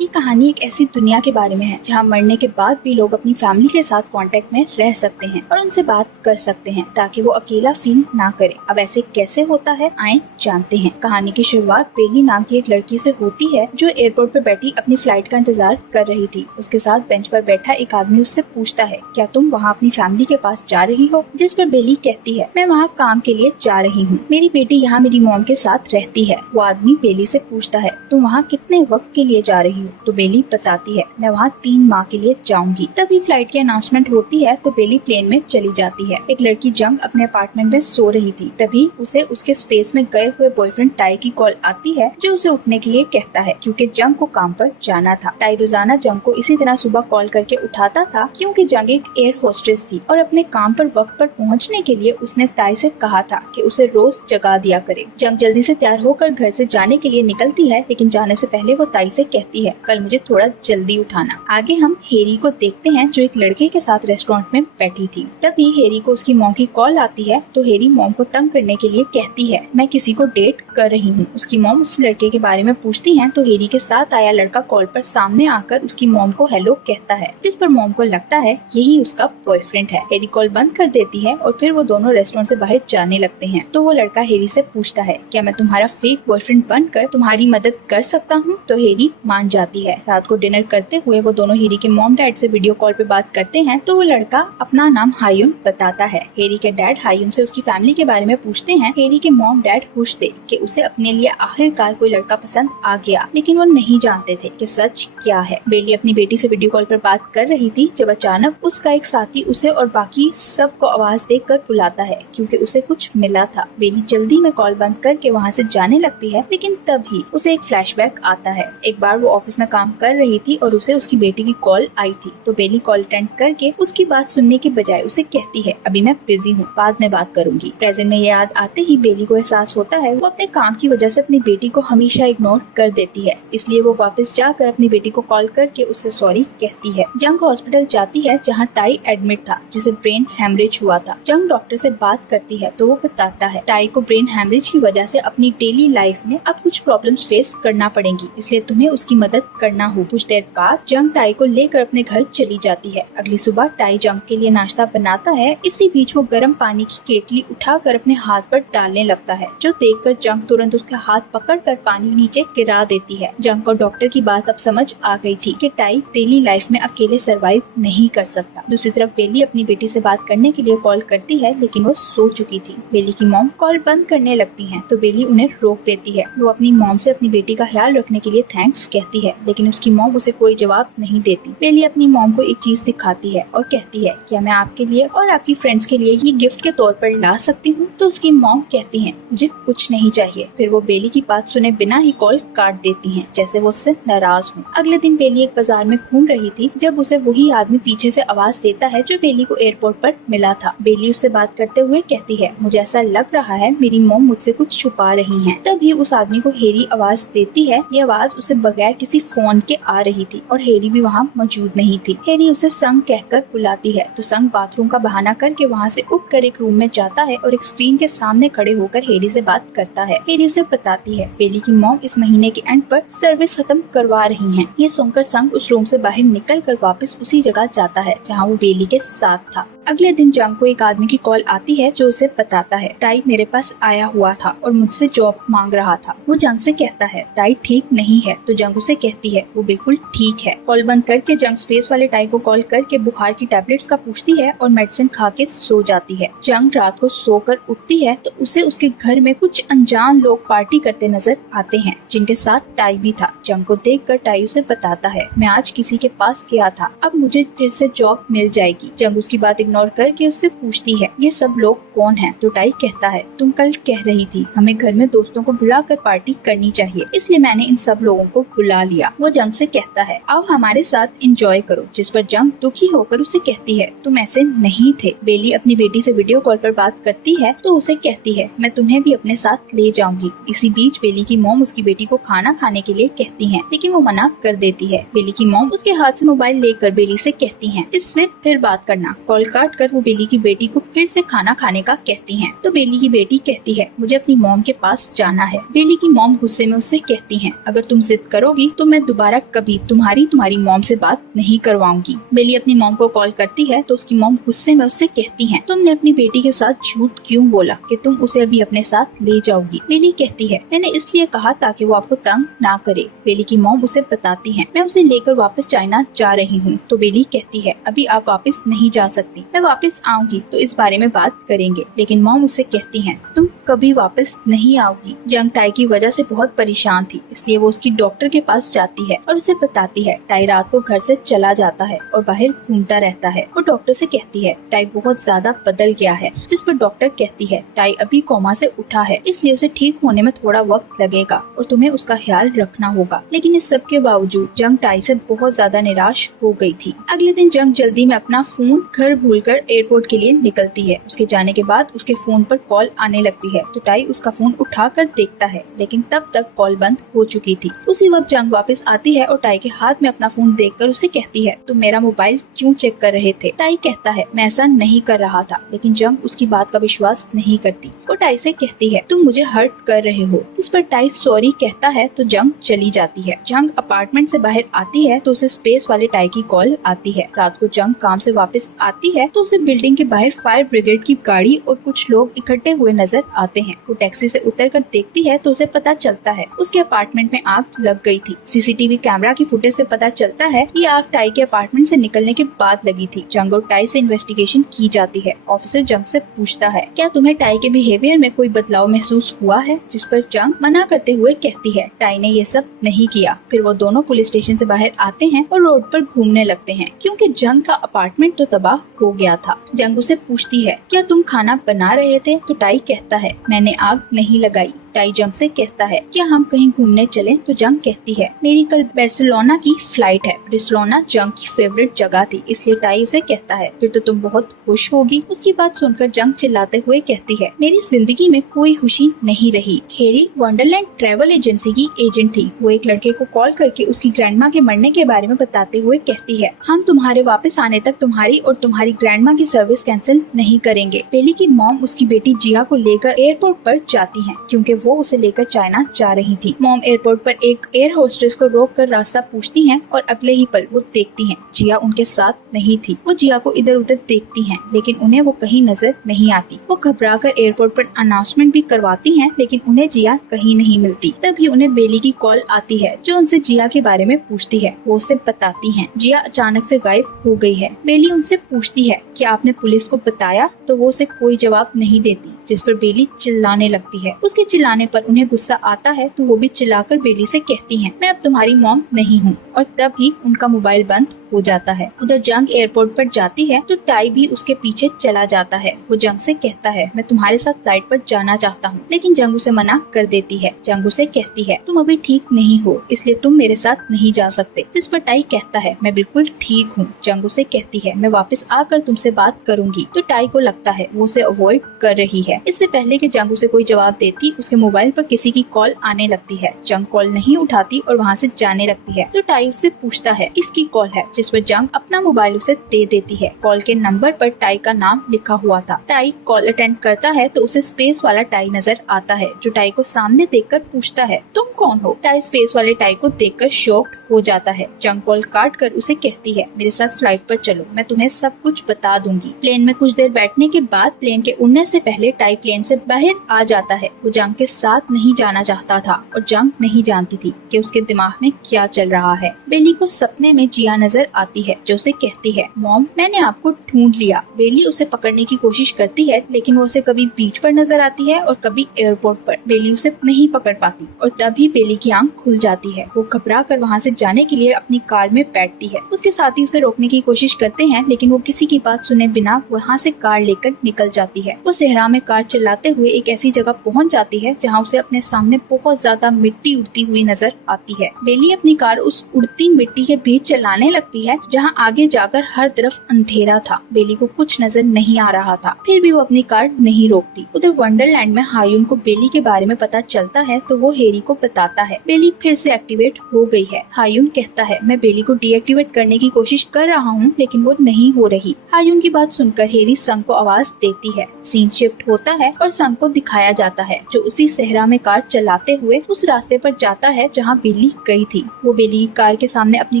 ये कहानी एक ऐसी दुनिया के बारे में है जहाँ मरने के बाद भी लोग अपनी फैमिली के साथ कांटेक्ट में रह सकते हैं और उनसे बात कर सकते हैं ताकि वो अकेला फील ना करे। अब ऐसे कैसे होता है, आए जानते हैं। कहानी की शुरुआत बेली नाम की एक लड़की से होती है जो एयरपोर्ट पर बैठी अपनी फ्लाइट का इंतजार कर रही थी। उसके साथ बेंच पर बैठा एक आदमी उससे पूछता है, क्या तुम वहाँ अपनी फैमिली के पास जा रही हो? जिस पर बेली कहती है, मैं वहाँ काम के लिए जा रही हूँ, मेरी बेटी यहाँ मेरी मॉम के साथ रहती है। वो आदमी बेली से पूछता है, तुम वहाँ कितने वक्त के लिए जा रही हो? तो बेली बताती है, मैं वहाँ 3 माह के लिए जाऊंगी। तभी फ्लाइट की अनाउंसमेंट होती है तो बेली प्लेन में चली जाती है। एक लड़की जंग अपने अपार्टमेंट में सो रही थी। तभी उसे उसके स्पेस में गए हुए बॉयफ्रेंड टाई की कॉल आती है जो उसे उठने के लिए कहता है क्योंकि जंग को काम पर जाना था। टाई रोजाना जंग को इसी तरह सुबह कॉल करके उठाता था क्योंकि जंग एक एयर होस्टेस थी और अपने काम पर वक्त पर पहुँचने के लिए उसने टाई से कहा था कि उसे रोज जगा दिया करे। जंग जल्दी से तैयार होकर घर से जाने के लिए निकलती है, लेकिन जाने से पहले वो टाई से कहती है, कल मुझे थोड़ा जल्दी उठाना। आगे हम हेरी को देखते हैं जो एक लड़के के साथ रेस्टोरेंट में बैठी थी। तभी हेरी को उसकी मॉम की कॉल आती है तो हेरी मॉम को तंग करने के लिए कहती है, मैं किसी को डेट कर रही हूँ। उसकी मॉम उस लड़के के बारे में पूछती है तो हेरी के साथ आया लड़का कॉल पर सामने आकर उसकी मॉम को हेलो कहता है, जिस पर मॉम को लगता है यही उसका बॉयफ्रेंड है। हेरी कॉल बंद कर देती है और फिर वो दोनों रेस्टोरेंट से बाहर जाने लगते हैं। तो वो लड़का हेरी से पूछता है, क्या मैं तुम्हारा फेक बॉयफ्रेंड बनकर तुम्हारी मदद कर सकता हूँ? तो हेरी मान जाती है। रात को डिनर करते हुए वो दोनों हेरी के मॉम डैड से वीडियो कॉल पे बात करते हैं तो वो लड़का अपना नाम हायुन बताता है। हेरी के डैड हायुन से उसकी फैमिली के बारे में पूछते हैं। हेरी के मॉम डैड खुश थे कि उसे अपने लिए आखिरकार कोई लड़का पसंद आ गया, लेकिन वो नहीं जानते थे कि सच क्या है। बेली अपनी बेटी से वीडियो कॉल पर बात कर रही थी जब अचानक उसका एक साथी उसे और बाकी सबको आवाज देकर बुलाता है क्योंकि उसे कुछ मिला था। बेली जल्दी में कॉल बंद करके वहाँ से जाने लगती है, लेकिन तभी उसे एक फ्लैशबैक आता है। एक बार वो ऑफिस में काम कर रही थी और उसे उसकी बेटी की कॉल आई थी तो बेली कॉल अटेंड करके उसकी बात सुनने के बजाय उसे कहती है, अभी मैं बिजी हूँ, बाद में बात करूंगी। प्रेजेंट में ये याद आते ही बेली को एहसास होता है वो अपने काम की वजह से अपनी बेटी को हमेशा इग्नोर कर देती है। इसलिए वो वापस जाकर अपनी बेटी को कॉल करके उससे सॉरी कहती है। जंग हॉस्पिटल जाती है जहाँ टाई एडमिट था जिसे ब्रेन हैमरेज हुआ था। जंग डॉक्टर से बात करती है तो वो बताता है टाई को ब्रेन हैमरेज की वजह से अपनी डेली लाइफ में अब कुछ प्रॉब्लम्स फेस करना पड़ेंगी, इसलिए तुम्हें उसकी मदद करना हो। कुछ देर बाद जंग टाई को लेकर अपने घर चली जाती है। अगली सुबह टाई जंग के लिए नाश्ता बनाता है। इसी बीच वो गर्म पानी की केटली उठाकर अपने हाथ पर डालने लगता है, जो देखकर जंग तुरंत उसका हाथ पकड़कर पानी नीचे गिरा देती है। जंग को डॉक्टर की बात अब समझ आ गई थी कि टाई डेली लाइफ में अकेले सरवाइव नहीं कर सकता। दूसरी तरफ बेली अपनी बेटी से बात करने के लिए कॉल करती है, लेकिन वो सो चुकी थी। बेली की मॉम कॉल बंद करने लगती है तो बेली उन्हें रोक देती है। वो अपनी मॉम से अपनी बेटी का ख्याल रखने के लिए थैंक्स कहती है, लेकिन उसकी मॉम उसे कोई जवाब नहीं देती। बेली अपनी मॉम को एक चीज दिखाती है और कहती है, क्या मैं आपके लिए और आपकी फ्रेंड्स के लिए ये गिफ्ट के तौर पर ला सकती हूँ? तो उसकी मॉम कहती है, मुझे कुछ नहीं चाहिए। फिर वो बेली की बात सुने बिना ही कॉल काट देती है, जैसे वो उससे नाराज हो। अगले दिन बेली एक बाजार में घूम रही थी जब उसे वही आदमी पीछे से आवाज देता है जो बेली को एयरपोर्ट पर मिला था। बेली उससे बात करते हुए कहती है, मुझे ऐसा लग रहा है मेरी मॉम मुझसे कुछ छुपा रही है। तभी उस आदमी को हेरी आवाज देती है। ये आवाज उसे बगैर किसी फोन के आ रही थी और हेरी भी वहाँ मौजूद नहीं थी। हेरी उसे संग कहकर बुलाती है तो संग बाथरूम का बहाना करके वहाँ से उठकर एक रूम में जाता है और एक स्क्रीन के सामने खड़े होकर हेरी से बात करता है। हेरी उसे बताती है बेली की मॉम इस महीने के एंड पर सर्विस खत्म करवा रही हैं। ये सुनकर संग उस रूम से बाहर निकलकर वापस उसी जगह जाता है जहाँ वो बेली के साथ था। अगले दिन जंग को एक आदमी की कॉल आती है जो उसे बताता है, टाई मेरे पास आया हुआ था और मुझसे जॉब मांग रहा था। वो जंग से कहता है टाई ठीक नहीं है तो जंग उसे कहती है वो बिल्कुल ठीक है। कॉल बंद करके जंग स्पेस वाले टाई को कॉल करके बुखार की टैबलेट्स का पूछती है और मेडिसिन खा के सो जाती है। जंग रात को सोकर उठती है तो उसे उसके घर में कुछ अनजान लोग पार्टी करते नजर आते हैं जिनके साथ टाई भी था। जंग को देखकर टाई उसे बताता है, मैं आज किसी के पास गया था, अब मुझे फिर से जॉब मिल जाएगी। जंग उसकी बात इग्नोर करके उससे पूछती है, ये सब लोग कौन हैं? तो टाई कहता है, तुम कल कह रही थी हमें घर में दोस्तों को बुलाकर पार्टी करनी चाहिए, इसलिए मैंने इन सब लोगों को बुला लिया। वो जंग से कहता है, आओ हमारे साथ एंजॉय करो। जिस पर जंग दुखी होकर उसे कहती है, तुम ऐसे नहीं थे। बेली अपनी बेटी से वीडियो कॉल पर बात करती है तो उसे कहती है, मैं तुम्हें भी अपने साथ ले जाऊंगी। इसी बीच बेली की मॉम उसकी बेटी को खाना खाने के लिए कहती है, लेकिन वो मना कर देती है। बेली की मॉम उसके हाथ से मोबाइल लेकर बेली से कहती है, इससे फिर बात करना। कॉल काट कर वो बेली की बेटी को फिर से खाना खाने का कहती हैं। तो बेली की बेटी कहती है, मुझे अपनी मॉम के पास जाना है। बेली की मॉम गुस्से में उससे कहती हैं, अगर तुम जिद करोगी तो मैं दोबारा कभी तुम्हारी मॉम से बात नहीं करवाऊंगी। बेली अपनी मॉम को कॉल करती है तो उसकी मॉम गुस्से में उससे कहती है, तुमने अपनी बेटी के साथ झूठ क्यों बोला कि तुम उसे अभी अपने साथ ले जाओगी। बेली कहती है, मैंने इसलिए कहा ताकि वो आपको तंग ना करे। बेली की मॉम उसे बताती है, मैं उसे लेकर वापस चाइना जा रही हूँ। तो बेली कहती है, अभी आप वापस नहीं जा सकती, मैं वापस आऊंगी तो इस बारे में बात करेंगे। लेकिन मॉम उसे कहती है, तुम कभी वापस नहीं आओगी। जंग टाई की वजह से बहुत परेशान थी, इसलिए वो उसकी डॉक्टर के पास जाती है और उसे बताती है। टाई रात को घर से चला जाता है और बाहर घूमता रहता है। वो डॉक्टर से कहती है, टाई बहुत ज्यादा बदल गया है। जिस पर डॉक्टर कहती है, टाई अभी कोमा से उठा है, इसलिए उसे ठीक होने में थोड़ा वक्त लगेगा और तुम्हें उसका ख्याल रखना होगा। लेकिन इस सब के बावजूद जंग टाई से बहुत ज्यादा निराश हो गई थी। अगले दिन जंग जल्दी में अपना फोन घर भूलकर एयरपोर्ट के लिए निकलती है। उसके जाने के बाद उसके फोन पर कॉल आने लगती है तो टाई उसका फोन उठाकर देखता है, लेकिन तब तक कॉल बंद हो चुकी थी। उसी वक्त जंग वापस आती है और टाई के हाथ में अपना फोन देखकर उसे कहती है, तुम मेरा मोबाइल क्यों चेक कर रहे थे। टाई कहता है, मैं ऐसा नहीं कर रहा था। लेकिन जंग उसकी बात का विश्वास नहीं करती। वो टाई से कहती है, तुम मुझे हर्ट कर रहे हो। जिस पर टाई सॉरी कहता है तो जंग चली जाती है। जंग अपार्टमेंट से बाहर आती है तो उसे स्पेस वाले टाई की कॉल आती है। रात को जंग काम से वापस आती है तो उसे बिल्डिंग के बाहर फायर ब्रिगेड की गाड़ी और कुछ लोग इकट्ठे हुए नजर आते हैं। वो टैक्सी से उतरकर देखती है तो उसे पता चलता है उसके अपार्टमेंट में आग लग गई थी। सीसीटीवी कैमरा की फुटेज से पता चलता है ये आग टाई के अपार्टमेंट से निकलने के बाद लगी थी। जंग और टाई से इन्वेस्टिगेशन की जाती है। ऑफिसर जंग से पूछता है, क्या तुम्हें टाई के बिहेवियर में कोई बदलाव महसूस हुआ है। जिस पर जंग मना करते हुए कहती है, टाई ने ये सब नहीं किया। फिर वो दोनों पुलिस स्टेशन से बाहर आते हैं और रोड पर घूमने लगते हैं क्योंकि जंग का अपार्टमेंट तो तबाह हो गया था। जंग उसे पूछती है, क्या तुम खाना बना रहे थे। तो टाई कहता है, मैंने आग नहीं लगाई। टाई जंग से कहता है, क्या हम कहीं घूमने चलें। तो जंग कहती है, मेरी कल बार्सिलोना की फ्लाइट है। बार्सिलोना जंग की फेवरेट जगह थी, इसलिए टाई उसे कहता है, फिर तो तुम बहुत खुश होगी। उसकी बात सुनकर जंग चिल्लाते हुए कहती है, मेरी जिंदगी में कोई खुशी नहीं रही। हेरी वंडरलैंड ट्रैवल एजेंसी की एजेंट थी। वो एक लड़के को कॉल करके उसकी ग्रैंडमा के मरने के बारे में बताते हुए कहती है, हम तुम्हारे वापस आने तक तुम्हारी और तुम्हारी ग्रैंडमा की सर्विस कैंसिल नहीं करेंगे। बेली की मॉम उसकी बेटी जिया को लेकर एयरपोर्ट पर जाती है क्योंकि वो उसे लेकर चाइना जा रही थी। मॉम एयरपोर्ट पर एक एयर होस्टेस को रोककर रास्ता पूछती हैं और अगले ही पल वो देखती हैं जिया उनके साथ नहीं थी। वो जिया को इधर उधर देखती हैं लेकिन उन्हें वो कहीं नजर नहीं आती। वो घबराकर एयरपोर्ट पर अनाउंसमेंट भी करवाती हैं लेकिन उन्हें जिया कहीं नहीं मिलती। तभी उन्हें बेली की कॉल आती है जो उनसे जिया के बारे में पूछती है। वो उसे बताती हैं जिया अचानक से गायब हो गई है। बेली उनसे पूछती है, क्या आपने पुलिस को बताया। तो वो उसे कोई जवाब नहीं देती। जिस पर बेली चिल्लाने लगती है। उसके चिल्लाने पर उन्हें गुस्सा आता है तो वो भी चिल्लाकर बेली से कहती हैं, मैं अब तुम्हारी मॉम नहीं हूँ। और तभी उनका मोबाइल बंद हो जाता है। उधर जंग एयरपोर्ट पर जाती है तो टाई भी उसके पीछे चला जाता है। वो जंग से कहता है, मैं तुम्हारे साथ फ्लाइट पर जाना चाहता हूँ। लेकिन जंग उसे मना कर देती है। जंग उसे कहती है, तुम अभी ठीक नहीं हो इसलिए तुम मेरे साथ नहीं जा सकते। जिस पर टाई कहता है, मैं बिल्कुल ठीक हूँ। जंग उसे कहती है, मैं वापस आकर तुमसे बात करूंगी। तो टाई को लगता है वो उसे अवॉइड कर रही है। इससे पहले कि जंग उसे कोई जवाब देती उसके मोबाइल पर किसी की कॉल आने लगती है। जंग कॉल नहीं उठाती और वहाँ से जाने लगती है। तो टाई उससे पूछता है, किसकी कॉल है। जिस पर जंग अपना मोबाइल उसे दे देती है। कॉल के नंबर पर टाई का नाम लिखा हुआ था। टाई कॉल अटेंड करता है तो उसे स्पेस वाला टाई नजर आता है जो टाई को सामने देखकर पूछता है, तुम कौन हो। टाई स्पेस वाले टाई को देखकर शॉक्ड हो जाता है। जंग कॉल काट कर उसे कहती है, मेरे साथ फ्लाइट पर चलो, मैं तुम्हें सब कुछ बता दूंगी। प्लेन में कुछ देर बैठने के बाद प्लेन के उड़ने से पहले टाई प्लेन से बाहर आ जाता है। वो जंग के साथ नहीं जाना चाहता था और जंग नहीं जानती थी कि उसके दिमाग में क्या चल रहा है। बेली को सपने में जिया नजर आती है जो उसे कहती है, मॉम मैंने आपको ढूंढ लिया। बेली उसे पकड़ने की कोशिश करती है लेकिन वो उसे कभी बीच पर नजर आती है और कभी एयरपोर्ट पर। बेली उसे नहीं पकड़ पाती और तभी बेली की आंख खुल जाती है। वो घबरा कर वहाँ से जाने के लिए अपनी कार में बैठती है। उसके साथी उसे रोकने की कोशिश करते हैं लेकिन वो किसी की बात सुने बिना वहाँ से कार लेकर निकल जाती है। वो सहरा में कार चलाते हुए एक ऐसी जगह पहुँच जाती है जहाँ उसे अपने सामने बहुत ज्यादा मिट्टी उड़ती हुई नजर आती है। बेली अपनी कार उस उड़ती मिट्टी के बीच चलाने लगती है जहाँ आगे जाकर हर तरफ अंधेरा था। बेली को कुछ नजर नहीं आ रहा था, फिर भी वो अपनी कार नहीं रोकती। उधर वंडरलैंड में हायून को बेली के बारे में पता चलता है तो वो हेरी को बताता है। बेली फिर से एक्टिवेट हो गई है। हायून कहता है, मैं बेली को डीएक्टिवेट करने की कोशिश कर रहा हूँ लेकिन वो नहीं हो रही। हायून की बात सुनकर हेरी संग को आवाज देती है। सीन शिफ्ट होता है और संग को दिखाया जाता है जो उसी सहरा में कार चलाते हुए उस रास्ते पर जाता है जहाँ बेली गई थी। वो बेली की कार के सामने अपनी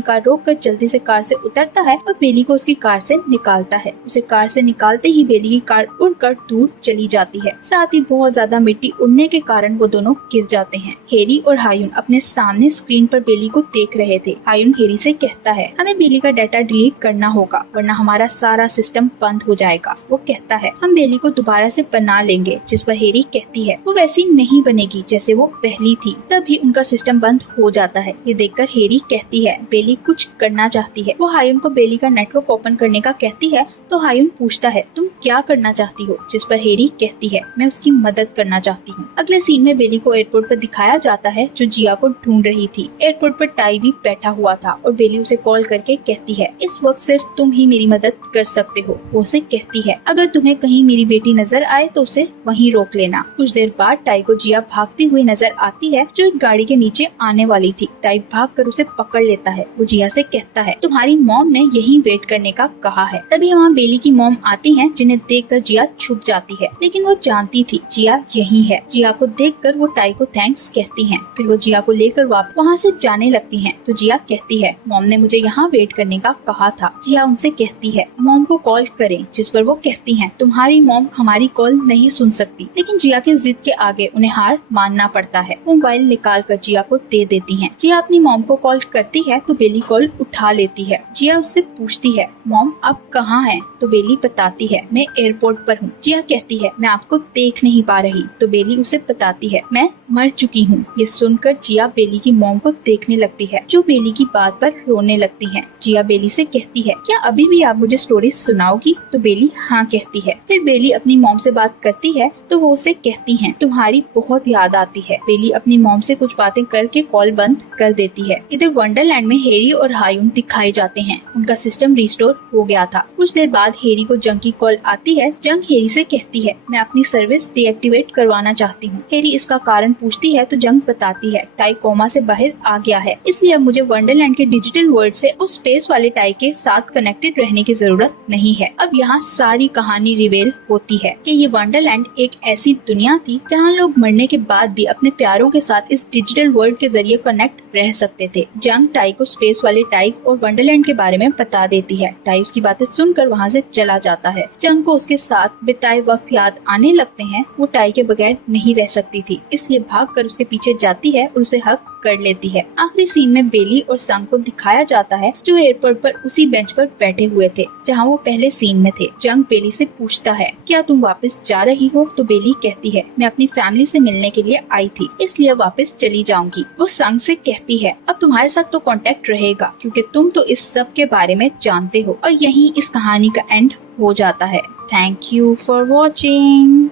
कार रोककर जल्दी से कार से उतरता है और बेली को उसकी कार से निकालता है। उसे कार से निकालते ही बेली की कार उड़कर दूर चली जाती है। साथ ही बहुत ज्यादा मिट्टी उड़ने के कारण वो दोनों गिर जाते हैं। हेरी और हायुन अपने सामने स्क्रीन पर बेली को देख रहे थे। हायुन हेरी से कहता है, हमें बेली का डाटा डिलीट करना होगा वरना हमारा सारा सिस्टम बंद हो जाएगा। वो कहता है, हम बेली को दोबारा से बना लेंगे, जिस पर हेरी कहती है, वो वैसी नहीं बनेगी जैसे वो पहली थी। तभी उनका सिस्टम बंद हो जाता है। ये देखकर हेरी कहती है, बेली कुछ करना चाहती है। वो हायुन को बेली का नेटवर्क ओपन करने का कहती है तो हायुन पूछता है, तुम क्या करना चाहती हो? जिस पर हेरी कहती है, मैं उसकी मदद करना चाहती हूँ। अगले सीन में बेली को एयरपोर्ट पर दिखाया जाता है जो जिया को ढूंढ रही थी। एयरपोर्ट पर टाई भी बैठा हुआ था और बेली उसे कॉल करके कहती है, इस वक्त सिर्फ तुम ही मेरी मदद कर सकते हो। वो उसे कहती है, अगर तुम्हें कहीं मेरी बेटी नजर आए तो उसे वहीं रोक लेना। कुछ देर बाद टाई को जिया भागती हुई नजर आती है जो एक गाड़ी के नीचे आने वाली थी। टाई भागकर उसे पकड़ लेता है। वो जिया से कहता है, तुम्हारी मॉम ने यहीं वेट करने का कहा है। तभी वहाँ बेली की मॉम आती है जिन्हें देखकर जिया छुप जाती है, लेकिन वो जानती थी जिया यही है। जिया को देखकर वो टाई को थैंक्स कहती हैं। फिर वो जिया को लेकर वापस वहाँ से जाने लगती हैं। तो जिया कहती है, मॉम ने मुझे यहाँ वेट करने का कहा था। जिया उनसे कहती है, मॉम को कॉल करें, जिस पर वो कहती हैं, तुम्हारी मॉम हमारी कॉल नहीं सुन सकती। लेकिन जिया की जिद के आगे उन्हें हार मानना पड़ता है। वो मोबाइल निकाल कर जिया को दे देती हैं। जिया अपनी मॉम को कॉल करती है तो बेली कॉल उठा लेती है। जिया उससे पूछती है, मॉम आप कहाँ हैं? तो बेली बताती है, मैं एयरपोर्ट पर हूँ। जिया कहती है, मैं आपको देख नहीं पा रही। तो बेली उसे बताती है, मैं मर चुकी हूँ। ये सुनकर जिया बेली की मॉम को देखने लगती है जो बेली की बात पर रोने लगती है। जिया बेली से कहती है, क्या अभी भी आप मुझे स्टोरी सुनाओगी? तो बेली हाँ कहती है। फिर बेली अपनी मॉम से बात करती है तो वो उसे कहती है, तुम्हारी बहुत याद आती है। बेली अपनी मॉम से कुछ बातें करके कॉल बंद कर देती है। इधर वंडरलैंड में हेरी और हायुन दिखाए जाते हैं। उनका सिस्टम रिस्टोर हो गया था। कुछ देर बाद हेरी को जंग की कॉल आती है। जंग हेरी से कहती है, मैं अपनी सर्विस डीएक्टिवेट करवाना चाहती हूँ। हेरी इसका कारण पूछती है तो जंग बताती है, टाई कोमा से बाहर आ गया है, इसलिए अब मुझे वंडरलैंड के डिजिटल वर्ल्ड से उस स्पेस वाले टाई के साथ कनेक्टेड रहने की जरूरत नहीं है। अब यहाँ सारी कहानी रिवेल होती है कि ये वंडरलैंड एक ऐसी दुनिया थी जहाँ लोग मरने के बाद भी अपने प्यारों के साथ इस डिजिटल वर्ल्ड के जरिए कनेक्ट रह सकते थे। जंग टाई को स्पेस वाले टाई और वंडरलैंड के बारे में बता देती है। टाई उसकी बातें सुनकर वहाँ से चला जाता है। जंग को उसके साथ बिताए वक्त याद आने लगते हैं। वो टाई के बगैर नहीं रह सकती थी, इसलिए भागकर उसके पीछे जाती है और उसे हक कर लेती है। आखिरी सीन में बेली और संग को दिखाया जाता है जो एयरपोर्ट पर उसी बेंच पर बैठे हुए थे जहां वो पहले सीन में थे। जंग बेली से पूछता है, क्या तुम वापस जा रही हो? तो बेली कहती है, मैं अपनी फैमिली से मिलने के लिए आई थी, इसलिए वापस चली जाऊंगी। वो संग से कहती है, अब तुम्हारे साथ तो कांटेक्ट रहेगा क्योंकि तुम तो इस सब के बारे में जानते हो। और यही इस कहानी का एंड हो जाता है। Thank you for watching.